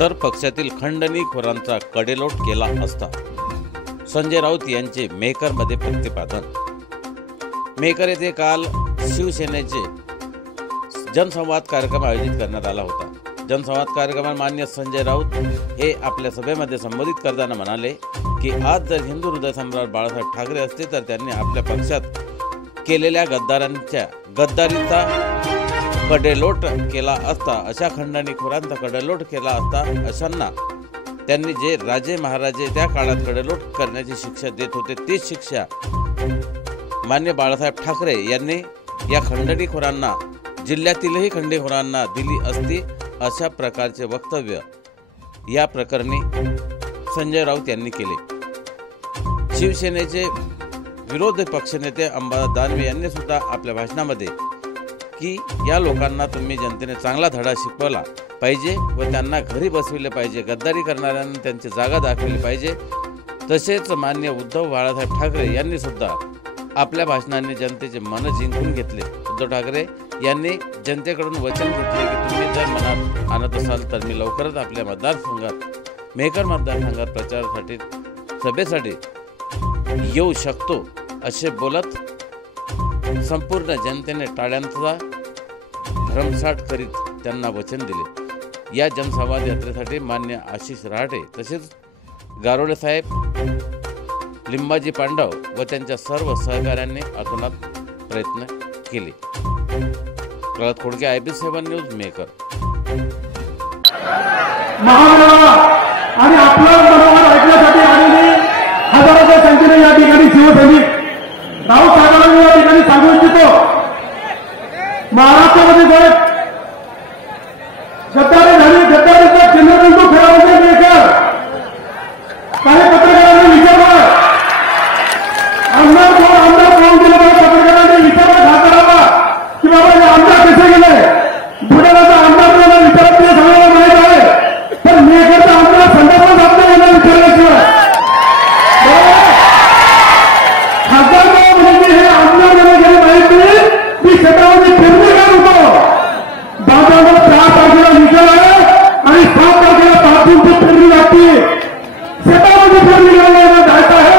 तर पक्षातील खंडणीखोरांचा कडेलोट केला असता। संजय राऊत यांचे मेहकरमध्ये प्रतिपादन। मेहकर येथे काल शिवसेनेचे जनसंवाद कार्यक्रम आयोजित करण्यात आला होता। जनसंवाद कार्यक्रमात मान्य संजय राऊत हे आपल्या सभेमध्ये संबोधित करताना म्हणाले की आज जर हिंदू हृदय सम्राट बाळासाहेब ठाकरे असते तर त्यांनी आपल्या पक्षात केलेल्या गद्दारीचा कडेलोट केला असता, अशा खंडणीखोरांचा कडेलोट केला असता। अशांना त्यांनी जे राजे महाराजे त्या काळात कडेलोट करण्याची शिक्षा देत होते तीच शिक्षा मान्य बाळासाहेब ठाकरे यांनी या खंडणीखोरांना, जिल्ह्यातीलही खंडणीखोरांना दिली असती, अशा प्रकारचे वक्तव्य या प्रकरणी संजय राऊत यांनी केले। शिवसेनेचे विरोधी पक्षनेते अंबादास दानवे यांनी सुद्धा आपल्या भाषणामध्ये की या लोकांना तुम्ही जनतेने चांगला धडा शिकवला पाहिजे व त्यांना घरी बसविले पाहिजे, गद्दारी करणाऱ्यांना त्यांची जागा दाखवली पाहिजे। तसेच मान्य उद्धव बाळासाहेब ठाकरे यांनी सुद्धा आपल्या भाषणाने जनतेचे मन जिंकून घेतले। उद्धव ठाकरे यांनी जनतेकडून वचन घेतले की तुम्ही जर मनात आणत असाल तर मी लवकरच आपल्या मतदारसंघात मेहकर मतदारसंघात प्रचारासाठी सभेसाठी येऊ शकतो असे बोलत संपूर्ण जनतेने टाळ्यांचा भरमसाठ करीत त्यांना वचन दिले। या जनसंवाद यात्रेसाठी मान्य आशिष रहाटे तसेच गारोडे साहेब, लिंबाजी पांडव व त्यांच्या सर्व सहकाऱ्यांनी अतोनात प्रयत्न केले। Pralhad Khodke, IB7 news, Mehkar. आणि आपला मनोगत ऐकण्यासाठी आलेली हजारोच्या संख्येने या ठिकाणी शिवसैनिक राऊत साहेबांनी या ठिकाणी सांगू इच्छितो, महाराष्ट्रामध्ये गद्दारी झाली, गद्दारीचा केंद्रबिंदू खरा म्हणजे मेहकर। काही पत्रकारांनी विचारलं, आमदार कोण गेले, पत्रकारांनी विचारलं खासदाराला की बाबा हे आमदार कसे गेले, बुडाल्याचा आमदार विचारत ते सगळ्यांना माहीत आहे, पण मेहकरचा आमदार संदर्भात आपल्या यांना विचारल्याशिवाय खासदार म्हणजे हे आमदार गेले माहिती मी शेतामध्ये फिरणे काय होतो, बाजारात 4 तारखेला निकाल आहे आणि 7 तारखेला बाथरूमची फिरणी लागते, शेतामध्ये फिरणी करायला जायचं आहे,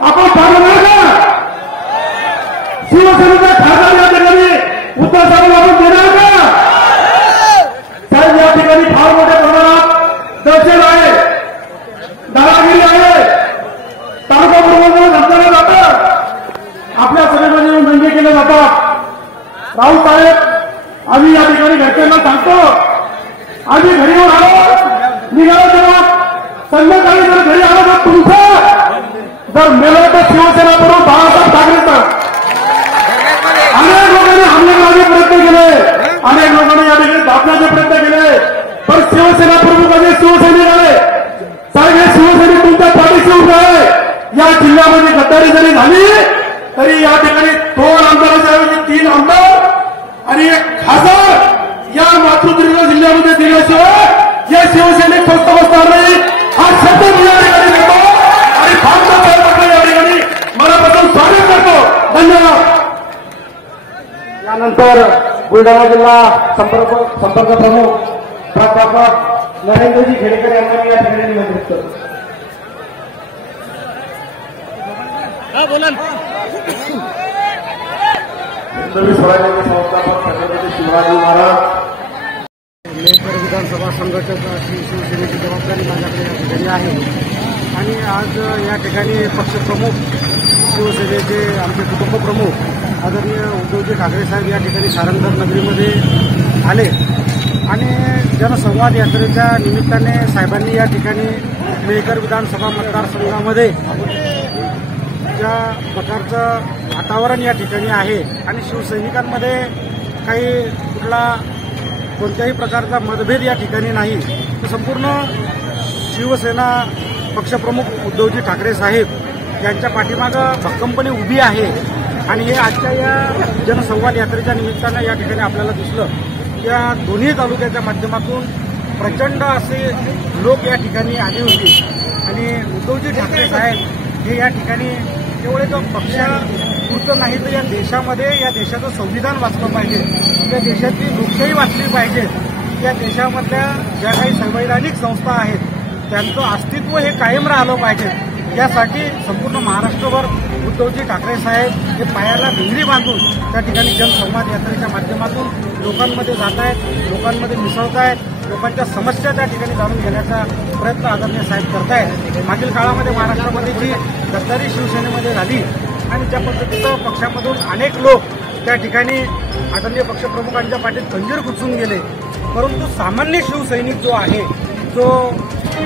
आपण पाहणार का? शिवसेनेचा खासदार या ठिकाणी उद्धव साहेब आपण देणार का? साहेब या ठिकाणी फार मोठ्या प्रमाणात दहशत आहे, दादागिरी आहे, तालुका प्रमुखांना धमकावलं जातं, आपल्या सभेमध्ये येऊन दंगे केले जातात। राऊत साहेब, आम्ही या ठिकाणी घरच्यांना सांगतो, आम्ही घरी येऊन आलो, निघालो तेव्हा संध्याकाळी जर घरी आलो तर तुमचं जर मेलं तर शिवसेना बरोबर बाळासाहेब ठाकरेंचं। अनेक लोकांनी हमले करण्याचे प्रयत्न केले, अनेक लोकांनी या ठिकाणी दाबण्याचे प्रयत्न केले, पण शिवसेना प्रमुखांनी शिवसैनिक आले, साहेब हे शिवसैनिक तुमच्या पाठीशी उभे आहे। या जिल्ह्यामध्ये गद्दारी जरी झाली तरी या ठिकाणी 2 आमदारांच्या ऐवजी 3 आमदार आणि 1 खासदार या मातृदुर्ग जिल्ह्यामध्ये दिल्याशिवाय या शिवसैनिक स्वस्त बसणार नाही, हा शब्द मी या ठिकाणी देतो आणि भाजपा साहेबांना या ठिकाणी मनापासून स्वागत करतो। धन्यवाद। यानंतर बुलढाणा जिल्हा संपर्क प्रमुख प्राध्यापक नरेंद्रजी खेडेकर यांना मी या ठिकाणी निमंत्रित करतो। हिंदवी स्वराज्याचे संस्थापक छत्रपती शिवाजी महाराज। मेहकर विधानसभा संघटनेची शिवसेनेची जबाबदारी माझ्याकडे या ठिकाणी आहे आणि आज या ठिकाणी पक्षप्रमुख शिवसेनेचे आमचे कुटुंब प्रमुख आदरणीय उद्धवजी ठाकरे साहेब या ठिकाणी सारंगधर नगरीमध्ये आले आणि जनसंवाद यात्रेच्या निमित्ताने साहेबांनी या ठिकाणी मेहकर विधानसभा मतदारसंघामध्ये ज्या प्रकारचं वातावरण या ठिकाणी आहे आणि शिवसैनिकांमध्ये काही कोणत्याही प्रकारचा मतभेद या ठिकाणी नाही, तर संपूर्ण शिवसेना पक्षप्रमुख उद्धवजी ठाकरे साहेब यांच्या पाठीमागं भक्कमपणे उभी आहे आणि हे आजच्या या जनसंवाद यात्रेच्या निमित्तानं या ठिकाणी आपल्याला दिसलं। या दोन्ही तालुक्याच्या माध्यमातून प्रचंड असे लोक या ठिकाणी आले होते आणि उद्धवजी ठाकरे साहेब हे या ठिकाणी केवळ एक पक्षापुरतं नाही तर या देशामध्ये या देशाचं संविधान वाचलं पाहिजे, या देशातली लोकशाही वाचली पाहिजे या देशामधल्या ज्या काही संवैधानिक संस्था आहेत त्यांचं अस्तित्व हे कायम राहिलं पाहिजे, यासाठी संपूर्ण महाराष्ट्रभर उद्धवजी ठाकरे साहेब हे पायाला भिंगरी बांधून त्या ठिकाणी जनसंवाद यात्रेच्या माध्यमातून लोकांमध्ये जात आहेत, लोकांमध्ये मिसळत आहेत, लोकांच्या समस्या त्या ठिकाणी जाणून घेण्याचा प्रयत्न आदरणीय साहेब करत आहेत. मागील काळामध्ये महाराष्ट्रामध्ये जी गद्दारी शिवसेनेमध्ये झाली आणि ज्या पद्धतीचं पक्षामधून अनेक लोक त्या ठिकाणी आदरणीय पक्षप्रमुखांच्या पाठीत खंजीर खुपसून गेले, परंतु सामान्य शिवसैनिक जो आहे, जो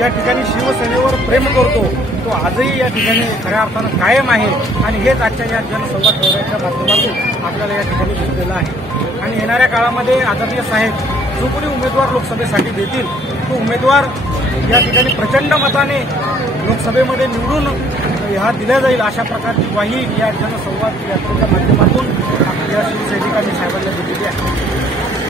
या ठिकाणी शिवसेनेवर प्रेम करतो, तो आजही या ठिकाणी खऱ्या अर्थानं कायम आहे. आणि हेच आजच्या या जनसंवाद दौऱ्याच्या माध्यमातून आपल्याला या ठिकाणी दिसलेलं आहे. आणि येणाऱ्या काळामध्ये आदरणीय साहेब जो कोणी उमेदवार लोकसभेसाठी देतील तो उमेदवार या ठिकाणी प्रचंड मताने लोकसभेमध्ये निवडून हा दिला जाईल, अशा प्रकारची ग्वाही या जनसंवाद यात्रेच्या माध्यमातून आपल्या शिवसैनिकांनी साहेबांना दिलेली आहे.